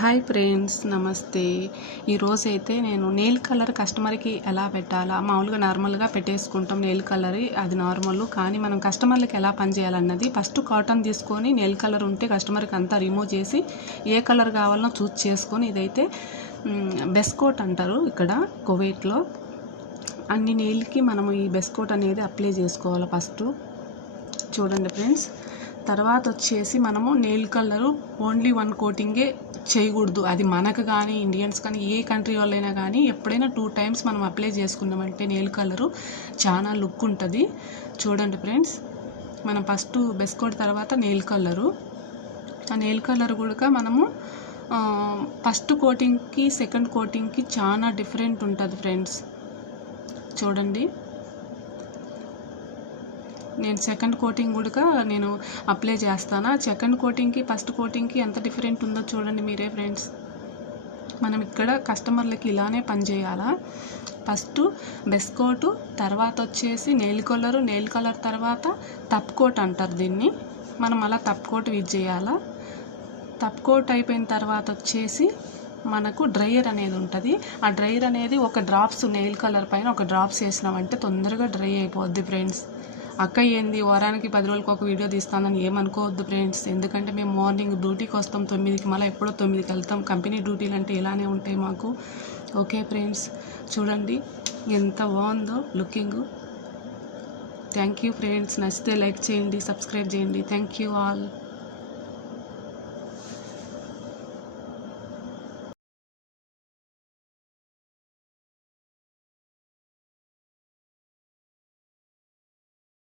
Hi friends, నమస్తే. ఈరోజైతే నేను నెయిల్ కలర్ కస్టమర్కి ఎలా పెట్టాలా, మామూలుగా నార్మల్గా పెట్టేసుకుంటాం నెయిల్ కలర్, అది నార్మల్. కానీ మనం కస్టమర్లకి ఎలా పనిచేయాలన్నది ఫస్ట్ కాటన్ తీసుకొని నెయిల్ కలర్ ఉంటే కస్టమర్కి అంతా రిమూవ్ చేసి ఏ కలర్ కావాలనో చూస్ చేసుకొని, ఇదైతే బెస్ట్ కోట్ అంటారు ఇక్కడ కువైట్లో. అన్ని నెయిల్కి మనము ఈ బెస్ట్ కోట్ అనేది అప్లై చేసుకోవాలి ఫస్ట్. చూడండి ఫ్రెండ్స్, తర్వాత వచ్చేసి మనము నెయిల్ కలరు ఓన్లీ వన్ కోటింగే చేయకూడదు. అది మనకు కానీ ఇండియన్స్ కానీ ఏ కంట్రీ వాళ్ళైనా కానీ ఎప్పుడైనా 2 టైమ్స్ మనం అప్లై చేసుకున్నామంటే నెయిల్ కలరు చాలా లుక్ ఉంటుంది. చూడండి ఫ్రెండ్స్, మనం ఫస్ట్ బెస్ట్ కోట్ తర్వాత నెయిల్ కలరు. ఆ నెయిల్ కలర్ కూడా మనము ఫస్ట్ కోటింగ్కి సెకండ్ కోటింగ్కి చాలా డిఫరెంట్ ఉంటుంది ఫ్రెండ్స్. చూడండి, నేను సెకండ్ కోటింగ్ కూడా నేను అప్లై చేస్తాను. సెకండ్ కోటింగ్కి ఫస్ట్ కోటింగ్కి ఎంత డిఫరెంట్ ఉందో చూడండి మీరే ఫ్రెండ్స్. మనం ఇక్కడ కస్టమర్లకి ఇలానే పనిచేయాలా. ఫస్ట్ బెస్ట్ కోటు, తర్వాత వచ్చేసి నెయిల్ కలర్ తర్వాత తప్ కోట్ అంటారు దీన్ని. మనం అలా తప్ కోట్ యూజ్ చేయాలా. తప్ కోట్ అయిపోయిన తర్వాత వచ్చేసి మనకు డ్రైయర్ అనేది ఉంటుంది. ఆ డ్రైయర్ అనేది ఒక డ్రాప్స్ నెయిల్ కలర్ పైన ఒక డ్రాప్స్ వేసినామంటే తొందరగా డ్రై అయిపోద్ది ఫ్రెండ్స్. అక్క ఏంది వారానికి 10 రోజులకు ఒక వీడియో తీస్తానని ఏమనుకోవద్దు ఫ్రెండ్స్. ఎందుకంటే మేము మార్నింగ్ డ్యూటీకి వస్తాం 9కి, మళ్ళీ ఎప్పుడో 9కి వెళ్తాం. కంపెనీ డ్యూటీలు అంటే ఇలానే ఉంటాయి మాకు. ఓకే ఫ్రెండ్స్, చూడండి ఎంత బాగుందో లుకింగ్. Thank you friends. నచ్చితే లైక్ చేయండి, సబ్స్క్రైబ్ చేయండి. Thank you all.